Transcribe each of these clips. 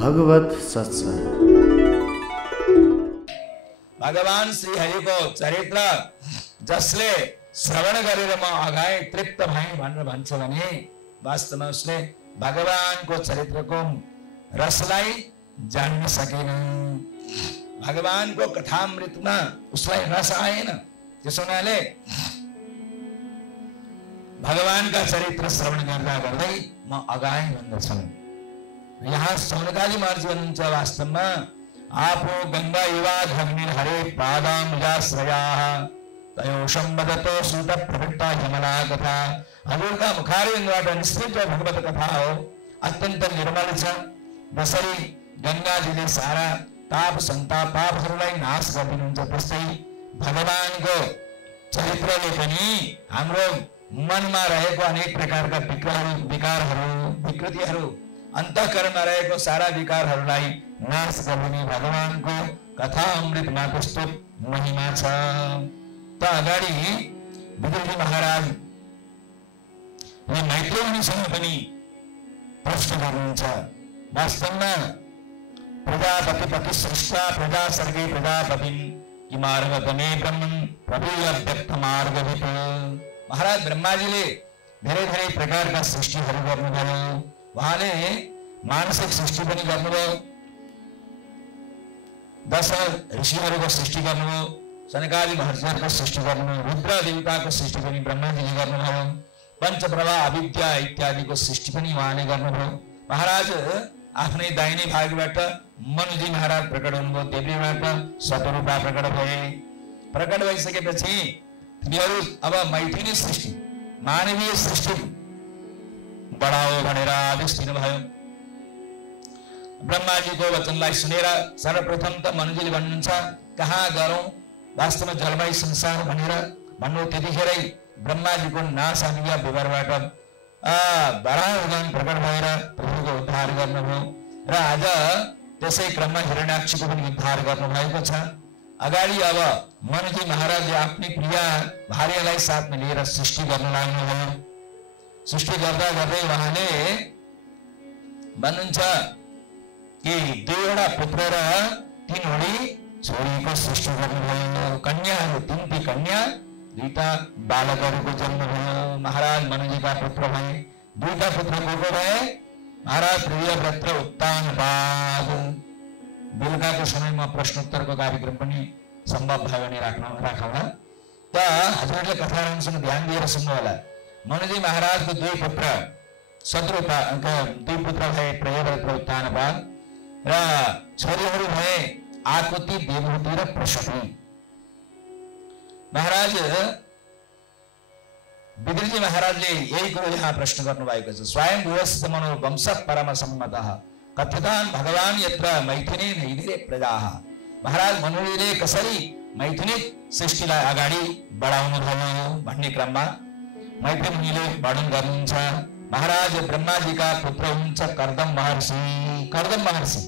भगवत सत्संग। भगवान श्री हरि को चरित्र जसले श्रवण गरेर म अगाए तृप्त भएँ भनेर भन्छ भने वास्तवमा उसले भगवानको चरित्रको रसलाई जान्न सकेन। भगवानको कथामृतमा उसलाई रस आएन। त्यसो हुनाले भगवानका चरित्र श्रवण गर्दा गर्दै म अगाए भन्दछन्। यहाँ सौनकादि महर्षि भन्नुहुन्छ वास्तवमा आपो गंगा युवाग्नि हरे पादाम्बुजाश्रयाः तयोषं वदतो सूत प्रवृत्ता यमला कथा। हजुरका मुखारविन्दबाट निश्चित भगवत कथा हो, अत्यन्त निर्मल छ। जसरी गंगाजीले सारा ताप संताप पापहरूलाई नाश गरिदिनुहुन्छ त्यस्तै भगवानको चरित्रले पनि हाम्रो मनमा रहेको अनेक प्रकारका विकृतिहरू अन्तःकरणमा रहेको सारा विकारहरूलाई नाश गर्ने भगवानको कथा अमृतमा कस्तो महिमा छ। त अगाडि विदुरजी महाराज मैत्री मुनिसँग पनि प्रश्न गर्नुहुन्छ। वास्तवमा प्रजापति पति सृष्टा प्रजा सर्गे प्रजापतिं किमार्गतमे ब्रह्मन् प्रभुय व्यक्त मार्गवित्। महाराज ब्रह्माजीले धेरै धेरै प्रकारका सृष्टिहरू गर्नुभयो। उहाँले मानसिक सृष्टि पनि गर्नुभयो, 10 ऋषिहरूको सृष्टि गर्नुभयो, सनकादि महर्षिहरूको सृष्टि गर्नुभयो, रुद्र देवताको सृष्टि पनि ब्रह्माजीले गर्नुभयो, पंचप्रभा अविद्या इत्यादिको सृष्टि पनि उहाँले गर्नुभयो। महाराज आफ्नै दाहिने भागबाट मनुजी महाराज प्रकट हुनुभयो, देवीबाट शतरूपा प्रकट भए। प्रकट भइसकेपछि तिनीहरू अब मैथिली सृष्टि मानवीय सृष्टि बढाओ भनेर आदेश दिनुभयो। ब्रह्माजीको वचनलाई सुनेर सर्वप्रथम त मनुजीले भन्नुहुन्छ कहाँ गरौँ वास्तवमा जलवायु संसार भनेर भन्नु। त्यतिखेरै ब्रह्माजीको नाश आदिका विवरबाट वराह भगवान प्रकट भएर प्रभुको उद्धार गर्नुभयो र आज त्यसै क्रममा हिरण्याक्षको पनि उद्धार गर्नुभएको छ। अगाडि अब मनुजी महाराजले आफ्नै प्रिया भार्यालाई साथमा लिएर सृष्टि गर्न लाग्नुभयो। सृष्टि गर्दा गर्दै उहाँले भन्नुहुन्छ कि 2वटा पुत्र र 3वटी छोरीको सृष्टि गर्नुभयो। कन्याहरू 3 कन्या 2टा बालकहरूको जन्म भयो। महाराज मनुजीका पुत्र भए। 2टा पुत्र को भए? महाराज प्रियव्रत र उत्तानपाद। बेलुकाको समयमा प्रश्नोत्तरको कार्यक्रम पनि सम्भव भयो भने राखौँला। त हजुरले कथा राम्रोसँग ध्यान दिएर सुन्नु होला। मनुजी महाराजको 2 पुत्र शत्रुपाका 2 पुत्र भए प्रियव्रत र उत्तानपाद र छोरीहरू भए आकुति देवहूति र प्रसूति। महाराज विदुरजी महाराजले यही कुरो यहाँ प्रश्न गर्नुभएको छ। स्वयं भुवस्य मनो वंश परम सम्मतः कथ्यतान् भगवान यत्र मैथिली नैधिरे प्रजाः। महाराज मनुजीले कसरी मैथिली सृष्टिलाई अगाडि बढाउनु भयो भन्ने क्रममा मैत्री मुनिले वर्णन गर्नुहुन्छ। महाराज ब्रह्माजीका पुत्र हुनुहुन्छ कर्दम महर्षि। कर्दम महर्षि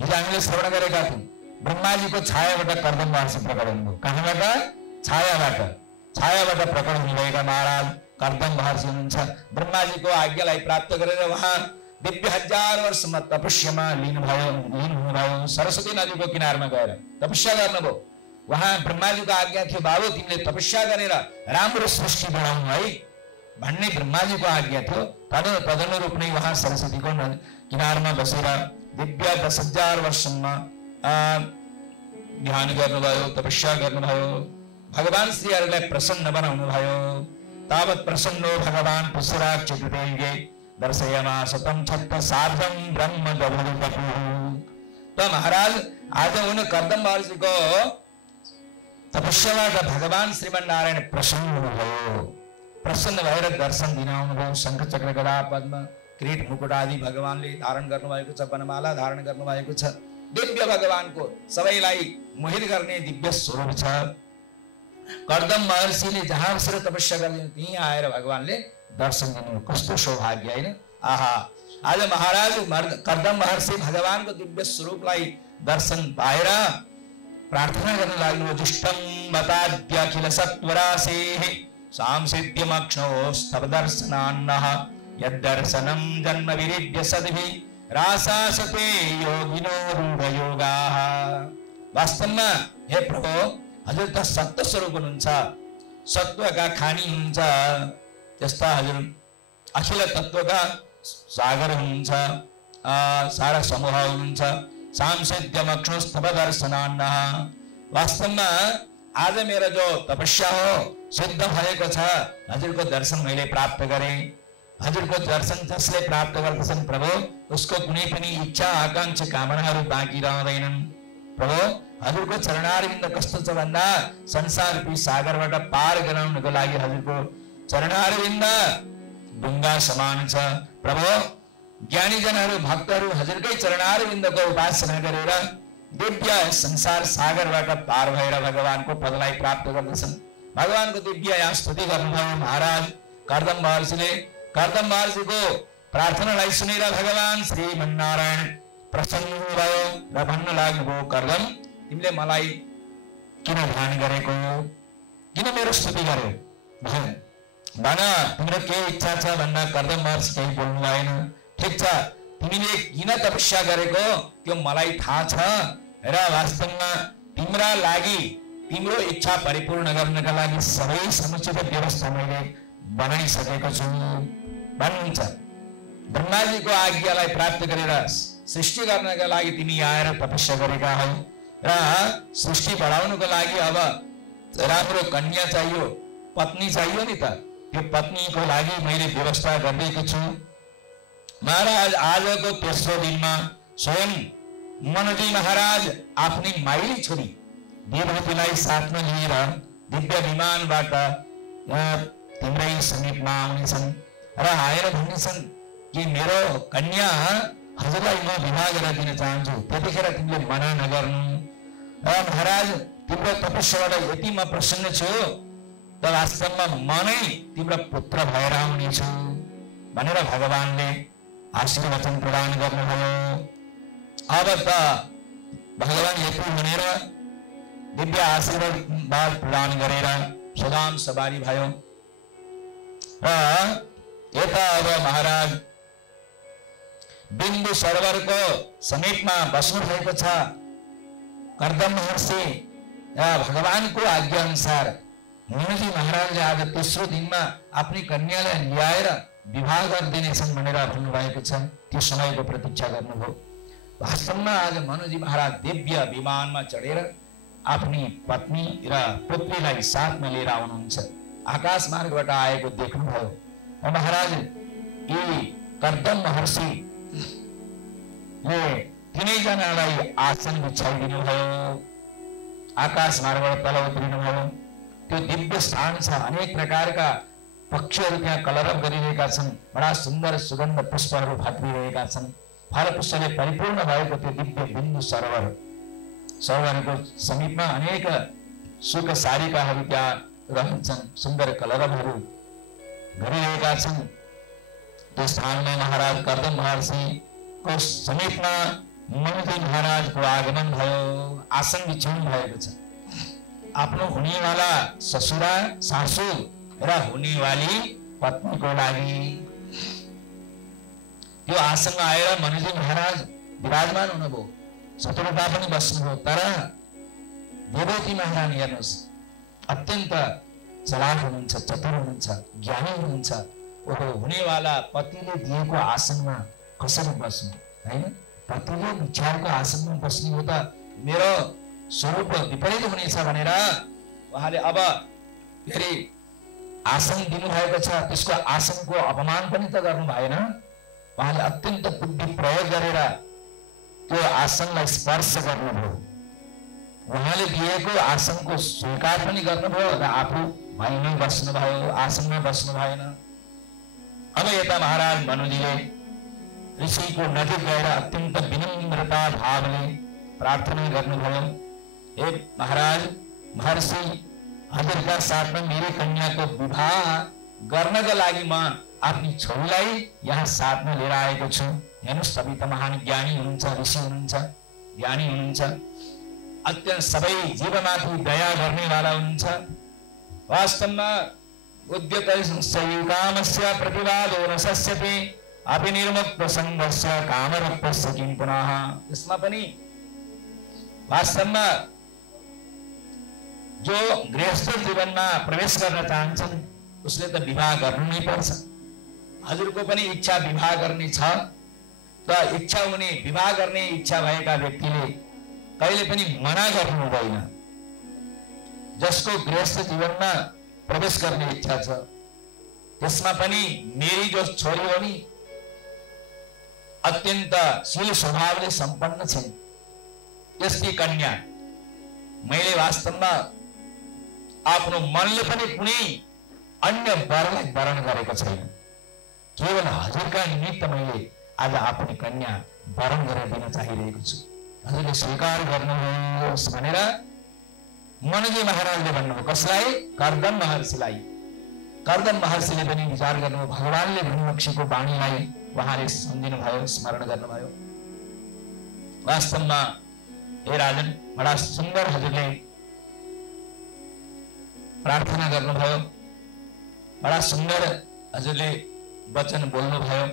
हिजो हामीले श्रवण गरेका थियौँ। ब्रह्माजीको छायाबाट कर्दम महर्षि प्रकट हुनुभयो। कहाँबाट? छायाबाट प्रकट हुनुभएका महाराज कर्दम महर्षि हुनुहुन्छ। ब्रह्माजीको आज्ञालाई प्राप्त गरेर उहाँ दिव्य 1000 वर्षमा तपस्यामा लिनुभयो। सरस्वती नदीको किनारमा गएर तपस्या गर्नुभयो। उहाँ ब्रह्माजीको आज्ञा थियो बाबु तिमीले तपस्या गरेर राम्रो सृष्टि बनाउनु है भन्ने ब्रह्माजीको आज्ञा थियो। तदनुरूप नै उहाँ सरस्वतीको किनारमा बसेर दिव्य 10,000 वर्षमा ध्यान गर्नुभयो, तपस्या गर्नुभयो। भगवान श्रीहरिलाई प्रसन्न बनाउनु भयो। तावत् प्रसन्नो भगवान पुष्यराज चतुर्युगे दर्शयमास तं छत्त सार्धं ब्रह्म दभुर्वपुः। त महाराज आज उन कर्दम महर्षिको तपस्याबाट भगवान श्रीमन्नारायण प्रसन्न हुनुभयो। प्रसन्न भएर दर्शन दिन आउनुभयो। शंख चक्र गदा पद्म किरीट मुकुट आदि भगवानले धारण गर्नुभएको छ, वनमाला धारण गर्नुभएको छ। दिव्य भगवानको सबैलाई मोहित गर्ने दिव्य स्वरूप छ। कर्दम महर्षिले जहाँ बसेर तपस्या गर्दै त्यहीँ आएर भगवानले दर्शन दिनु कस्तो सौभाग्य हैन। आहा आज महाराज कर्दम महर्षि भगवानको दिव्य स्वरूपलाई दर्शन पाएर प्रार्थना गर्न लाग्नु। जुष्टं बताद्यखिल सत्वरासेः सांसिद्यमक्षणोस्तव दर्शनान्नः यद्दर्शनं जन्म विरिड्य सद्भिः रासासते योगिनो रूढ योगाः। वास्तवमा हे प्रभु हजुर त सत्य स्वरूप हुनुहुन्छ, सत्वका खानी हुनुहुन्छ, त्यस्ता हजुर अखिल तत्वका सागर हुनुहुन्छ, सारा समूह हुनुहुन्छ। सांसिद्यमक्षुस्तव दर्शनान्नः। वास्तवमा आज मेरो जो तपस्या हो सिद्ध भएको छ, हजुरको दर्शन मैले प्राप्त गरेँ। हजुरको दर्शन जसले प्राप्त गर्दछन् प्रभु उसको कुनै पनि इच्छा आकांक्षा कामनाहरू बाँकी रहँदैनन्। प्रभु हजुरको चरणारविन्द कस्तो छ भन्दा संसारको सागरबाट पार गराउनको लागि हजुरको चरणारविन्द ढुङ्गा समान छ। प्रभु ज्ञानीजनहरू भक्तहरू हजुरकै चरणारविन्दको उपासना गरेर दिव्य संसार सागरबाट पार भएर भगवानको पदलाई प्राप्त गर्दछन्। भगवानको दिव्य यहाँ स्तुति गर्नुभयो महाराज कर्दम महर्षिले। कर्दम महर्षिको प्रार्थनालाई सुनेर भगवान श्रीमन्नारायण प्रसन्न भयो र भन्न लाग्नुभयो, कर्दम तिमीले मलाई किन ध्यान गरेको, किन मेरो स्तुति गर्यो भन, तिम्रो के इच्छा छ भन्दा कर्दम महर्षि केही बोल्नु भएन। ठिक छ, तिमीले किन तपस्या गरेको त्यो मलाई थाहा छ र वास्तवमा तिम्रा लागि तिम्रो इच्छा परिपूर्ण गर्नका लागि सबै समुचित व्यवस्था मैले बनाइसकेको छु भन्नुहुन्छ। ब्रह्माजीको आज्ञालाई प्राप्त गरेर सृष्टि गर्नका लागि तिमी आएर तपस्या गरेका हौ र सृष्टि बढाउनको लागि अब राम्रो कन्या चाहियो, पत्नी चाहियो नि त, त्यो पत्नीको लागि मैले व्यवस्था गरिदिएको छु। महाराज आजको तेस्रो दिनमा स्वयं मनजी महाराज आफ्नै माइली छोरी देवहूतिलाई साथमा लिएर दिव्य विमानबाट तिम्रै समीपमा आउनेछन् र आएर भन्नेछन् कि मेरो कन्या हजुरलाई म विवाह गरेर दिन चाहन्छु, त्यतिखेर तिमीले मना नगर्नु र महाराज तिम्रो तपस्याबाट यति म प्रसन्न छु त वास्तवमा म नै तिम्रो पुत्र भएर आउनेछु भनेर भगवानले आशीर्वचन प्रदान गर्नुभयो। अब त भगवान यति भनेर दिव्य आशीर्वाद प्रदान गरेर सदाम सवारी भयो र यता अब महाराज बिन्दु सरोवरको समीपमा बस्नु भएको छ। कर्दम महर्षि भगवानको आज्ञा अनुसार मनजी महाराजले आज तेस्रो दिनमा आफ्नै कन्यालाई ल्याएर विवाह गरिदिनेछन् भनेर भन्नुभएको छ। त्यो समयको प्रतीक्षा गर्नुभयो। वास्तवमा आज मनजी महाराज दिव्य विमानमा चढेर आफ्नी पत्नी र पुत्रीलाई साथमा लिएर आउनुहुन्छ। आकाश मार्गबाट आएको देख्नुभयो। महाराज यी कर्दम महर्षिले तिनैजनालाई आसन बिछाइदिनु भयो। आकाश मार्गबाट तल उत्रिनु भयो। त्यो दिव्य स्थान छ। अनेक प्रकारका पक्षीहरू त्यहाँ कलरव गरिरहेका छन्। बडा सुन्दर सुगन्ध पुष्पहरू फाटिरहेका छन्। फलपुष्पले परिपूर्ण भएको त्यो दिव्य बिन्दु सरोवरको समीपमा अनेक सुख सारिकाहरू त्यहाँ रहन्छन्। सुन्दर कलरवहरू गरिरहेका छन्। त्यो स्थानमा महाराज कर्दम महर्षिको समीपमा मनजी महाराजको आगमन भयो। आसन बिछाउनु भएको छ। आफ्नो हुनेवाला ससुरा सासू र हुनेवाली पत्नीको लागि त्यो आसनमा आएर मनजी महाराज विराजमान हुनुभयो। शत्रुता पनि बस्नुभयो। तर देवती महारानी हेर्नुहोस्, अत्यन्त चलाक हुनुहुन्छ, चतुर हुनुहुन्छ, ज्ञानी हुनुहुन्छ। ओहो, हुनेवाला पतिले दिएको आसनमा कसरी बस्नु, हैन? पतिले विचारको आसनमा बस्ने हो त मेरो स्वरूप विपरीत हुनेछ भनेर उहाँले अब फेरि आसन दिनुभएको छ। त्यसको आसनको अपमान पनि त गर्नु भएन। उहाँले अत्यन्त बुद्धि प्रयोग गरेर त्यो आसनलाई स्पर्श गर्नुभयो। उहाँले दिएको आसनको स्वीकार पनि गर्नुभयो र आफू भैमा बस्नुभयो, आसनमा बस्नु भएन। अब यता महाराज मनुजीले ऋषिको नजिक गएर अत्यन्त विनम्रता भावले प्रार्थना गर्नुभयो। हे महाराज महर्षि, हजुरका साथमा मेरो कन्याको विवाह गर्नको लागि म आफ्नी छोरीलाई यहाँ साथमा लिएर आएको छु। हेर्नुहोस्, सबै त महान ज्ञानी हुनुहुन्छ, ऋषि हुनुहुन्छ, ज्ञानी हुनुहुन्छ, अत्यन्त सबै जीवमाथि दया गर्नेवाला हुनुहुन्छ। वास्तवमा उद्यत संयुकामस्य प्रतिवादो न शस्यते अभिनिर्मुक्त संघर्ष कामरूपस्य किं पुनः। यसमा पनि वास्तवमा जो गृहस्थ जीवनमा प्रवेश गर्न चाहन्छन् उसले त विवाह गर्नु नै पर्छ। हजुरको पनि इच्छा विवाह गर्ने छ, त इच्छा हुने विवाह गर्ने इच्छा भएका व्यक्तिले कहिले पनि मना गर्नु हुँदैन। जसको गृहस्थ जीवनमा प्रवेश गर्ने इच्छा छ त्यसमा पनि मेरी जो छोरी हो नि अत्यन्त शील स्वभावले सम्पन्न छिन्, त्यस्ती कन्या मैले वास्तवमा आफ्नो मनले पनि कुनै अन्य वरलाई वरण गरेको छैन। केवल हजुरका निमित्त मैले आज आफ्नो कन्या वरण गरेर दिन चाहिरहेको छु। हजुरले स्वीकार गर्नुहोस् भनेर मनजी महाराजले भन्नुभयो। कसलाई? कर्दम महर्षिलाई। कर्दम महर्षिले पनि विचार गर्नुभयो, भगवानले भन्नुभएको वाणीलाई उहाँले सम्झिनु भयो, स्मरण गर्नुभयो। वास्तवमा हे राजन बडा सुन्दर हजुरले प्रार्थना गर्नुभयो, बडा सुन्दर हजुरले वचन बोल्नुभयो।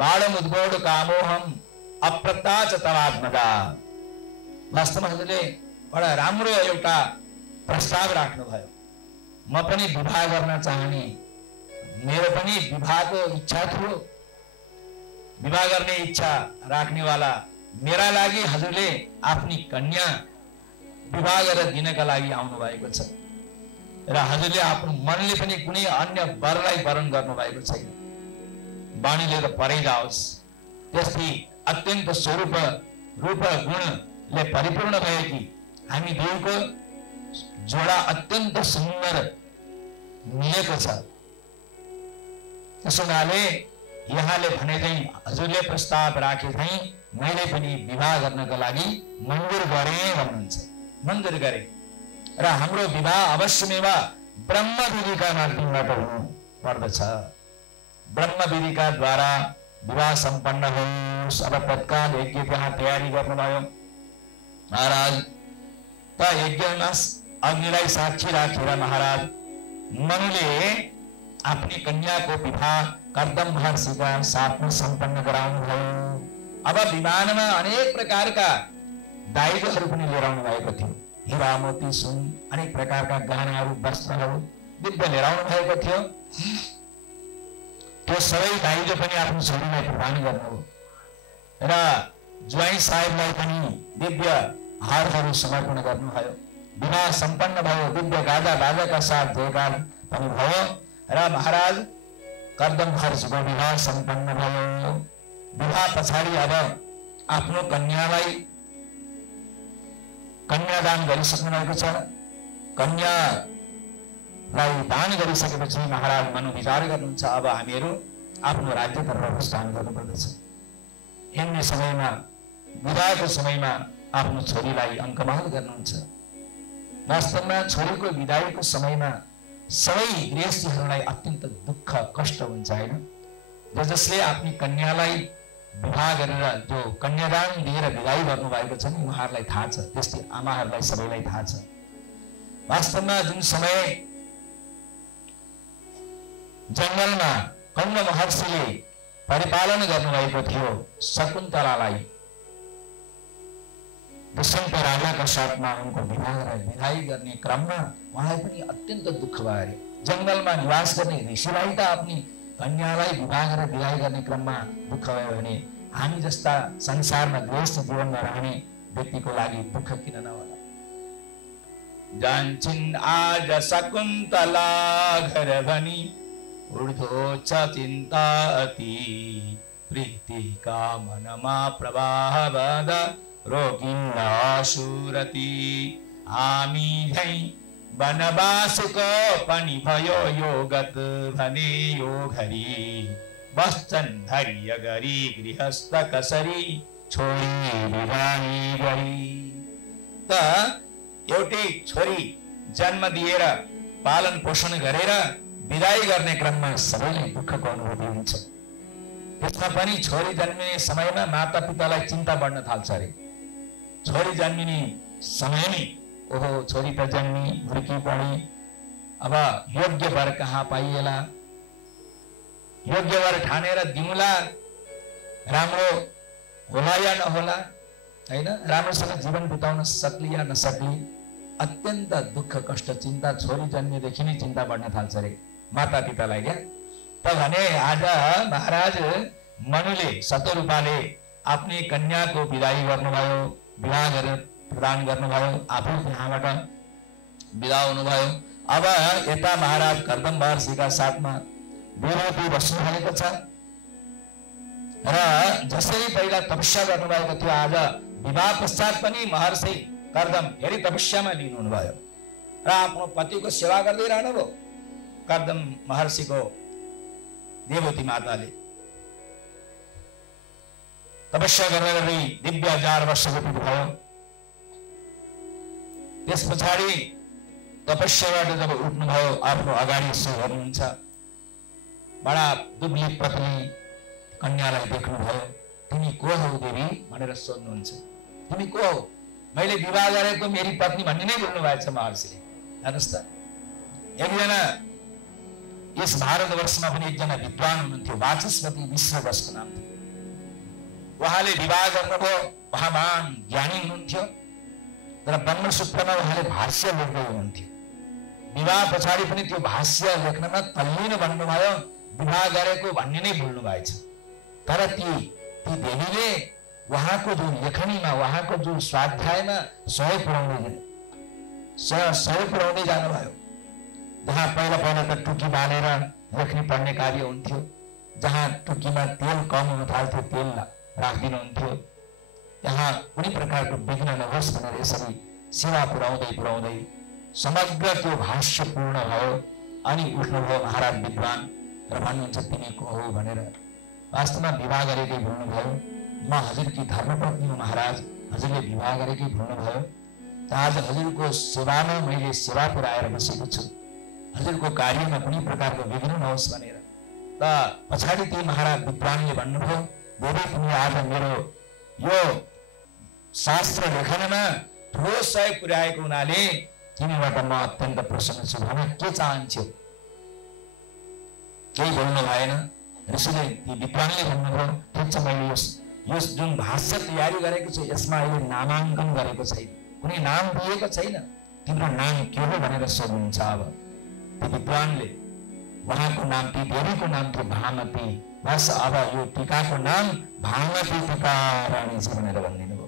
बाणम उद्गोड कामोहम अप्रत्याच तवात्मदा। वास्तवमा हजुरले बडा राम्रो एउटा प्रस्ताव राख्नुभयो। म पनि विवाह गर्न चाहने, मेरो पनि विवाहको इच्छा थियो। विवाह गर्ने इच्छा राख्नेवाला मेरा लागि हजुरले आफ्नी कन्या विवाह गरेर दिनका लागि आउनु भएको छ र हजुरले आफ्नो मनले पनि कुनै अन्य वरलाई वरण गर्नु भएको छैन। वाणीले त परै जाओस्, त्यस्तै अत्यन्त स्वरूप रूप गुणले परिपूर्ण भएकी हामी दुईको जोडा अत्यन्त सुन्दर मिलेको छ। त्यसो हुनाले यहाँले भने चाहिँ हजुरले प्रस्ताव राखे चाहिँ मैले पनि विवाह गर्नको लागि मन्जुर गरेँ भन्नुहुन्छ। मन्जुर गरे र हाम्रो विवाह अवश्यमेव ब्रह्म विधिका माध्यमबाट हुनु पर्दछ। ब्रह्म विधिका द्वारा विवाह सम्पन्न होस्। अब तत्काल यज्ञ त्यहाँ तयारी गर्नुभयो। महाराज त यज्ञमा अग्निलाई साक्षी राखेर महाराज मनुले आफ्नी कन्याको विवाह कर्दम महर्षिका साथमा सम्पन्न गराउनु भयो। अब विमानमा अनेक प्रकारका दाइजोहरू पनि लिएर आउनु भएको थियो। हिरा मोती सुन अनेक प्रकारका गहनाहरू वस्त्रहरू दिव्य लिएर आउनु भएको थियो। त्यो सबै दाइजो पनि आफ्नो छोरीलाई प्रदान गर्नुभयो र ज्वाइँ साहेबलाई पनि दिव्य हारहरू समर्पण गर्नुभयो। विवाह सम्पन्न भयो। दिव्य गाजा बाजाका साथ जयकार पनि भयो र महाराज कर्दम महर्षिको विवाह सम्पन्न भयो। विवाह पछाडि अब आफ्नो कन्यालाई कन्यादान गरिसक्नु भएको छ। कन्यालाई दान गरिसकेपछि महाराज मनु विचार गर्नुहुन्छ, अब हामीहरू आफ्नो राज्यतर्फ प्रस्थान गर्नुपर्दछ। हिँड्ने समयमा विवाहको समयमा आफ्नो छोरीलाई अङ्कमाल गर्नुहुन्छ। वास्तवमा छोरीको विदाईको समयमा सबै गृहस्थीहरूलाई अत्यन्त दुःख कष्ट हुन्छ हैन। जसले आफ्नी कन्यालाई विवाह गरेर जो कन्यादान दिएर विदाई गर्नुभएको छ नि उहाँहरूलाई थाहा छ, त्यस्तै आमाहरूलाई सबैलाई थाहा छ। वास्तवमा जुन समय जङ्गलमा कण्व महर्षिले परिपालन गर्नुभएको थियो शकुन्तलालाई, दुष्यन्त राजाका साथमा उनको विवाह र विदाई गर्ने क्रममा उहाँलाई पनि अत्यन्त दुःख भयो। जङ्गलमा निवास गर्ने ऋषिलाई त आफ्नी कन्यालाई विवाह गरेर विदाई गर्ने क्रममा दुःख भयो भने हामी जस्ता संसारमा गृहस्थ जीवनमा रहने व्यक्तिको लागि दुःख किन नहोला। जान्छिन् आज शकुन्तला घर भनी ऊर्ध्व छ चिन्ता अति प्रीतिका मनमा प्रवाह बद रोगिन्दा सुरति हामी झै वनवासको पनि भयो यो गत भने यो घरी बस्छन् धैर्य गरी गृहस्थ कसरी छोरी विवाही गरी। त एउटै छोरी जन्म दिएर पालन पोषण गरेर विदाई गर्ने क्रममा सबैलाई दुःखको अनुभूति हुन्छ। त्यसमा पनि छोरी जन्मिने समयमा माता पितालाई चिन्ता बढ्न थाल्छ अरे। छोरी जन्मिने समयमै ओहो छोरी त जन्मी हुर्की पढी, अब योग्य वर कहाँ पाइएला, योग्य वर ठानेर दिउँला, राम्रो होला या नहोला, हैन, राम्रोसँग जीवन बिताउन सक्ली या नसक्ली, अत्यन्त दुःख कष्ट चिन्ता छोरी जन्मेदेखि नै चिन्ता बढ्न थाल्छ रे माता पितालाई क्या। त भने आज महाराज मनुले सत्यरूपाले आफ्नै कन्याको विदाई गर्नुभयो, विवाह गरेर प्रदान गर्नुभयो, आफू त्यहाँबाट विदा हुनुभयो। अब यता महाराज कर्दम महर्षिका साथमा विरोधी बस्नु भएको छ र जसरी पहिला तपस्या गर्नुभएको थियो, आज विवाह पश्चात पनि महर्षि कर्दम फेरि तपस्यामा लिनुहुनुभयो र आफ्नो पतिको सेवा गर्दै रहनुभयो। कर्दम महर्षिको देवती माताले तपस्या गर्दै दिव्य 1000 वर्ष बित्नुभयो। त्यस पछाडि तपस्याबाट जब उठ्नुभयो, आफ्नो अगाडि यसो हेर्नुहुन्छ, बडा दुब्ली पत्नी कन्यालाई देख्नुभयो। तिमी को हौ देवी भनेर सोध्नुहुन्छ। तिमी को हौ? मैले विवाह गरेको मेरी पत्नी भन्ने नै बोल्नु भएछ महर्षिले। हेर्नुहोस् त, एकजना यस भारतवर्षमा पनि एकजना विद्वान हुनुहुन्थ्यो, वाचस्पति मिश्र जसको नाम थियो। उहाँले विवाह गर्नुभयो, उहाँ महान ज्ञानी हुनुहुन्थ्यो, तर ब्रह्मसूत्रमा उहाँले भाष्य लेख्दै हुनुहुन्थ्यो। विवाह पछाडि पनि त्यो भाष्य लेख्नमा तल्लीन बन्नुभयो, विवाह गरेको भन्ने नै भुल्नु भएछ। तर ती देवीले उहाँको जो लेखनीमा, उहाँको जो स्वाध्यायमा सहयोग पुर्याउँदै जानुभयो। जहाँ पहिला त टुकी बालेर लेख्ने पढ्ने कार्य हुन्थ्यो, जहाँ टुकीमा तेल कम हुन थाल्थ्यो तेल राखिदिनुहुन्थ्यो, यहाँ कुनै प्रकारको विघ्न नहोस् भनेर यसरी सेवा पुर्याउँदै समग्र त्यो भाष्य पूर्ण भयो। अनि उठ्नुभयो महाराज विद्वान र भन्नुहुन्छ तिमी को हो भनेर। वास्तवमा विवाह गरेकै भुल्नुभयो। म हजुरकी धर्मपत्नी हो महाराज, हजुरले विवाह गरेकै भुल्नुभयो। आज हजुरको सेवामा मैले सेवा पुर्याएर बसेको छु, हजुरको कार्यमा कुनै प्रकारको विघ्न नहोस् भनेर। त पछाडि ती महाराज विद्वानले भन्नुभयो, देवी तिमी आज मेरो यो शास्त्र लेखनमा ठुलो सहयोग पुर्याएको हुनाले तिमीबाट म अत्यन्त प्रसन्न छु। भन के चाहन्छौ? केही बोल्नु भएन। ऋषिले ती विद्वानले भन्नुभयो, ठिक छ, मैले यो जुन भाष्य तयारी गरेको छु यसमा अहिले नामाङ्कन गरेको छैन, कुनै नाम दिएको छैन, तिम्रो नाम के हो भनेर सोध्नुहुन्छ। अब ती विद्वानले उहाँको नाम, ती देवीको नाम थियो भामती। बस अब यो टीकाको नाम भामती टीका रानी छ भनेर भनिदिनु।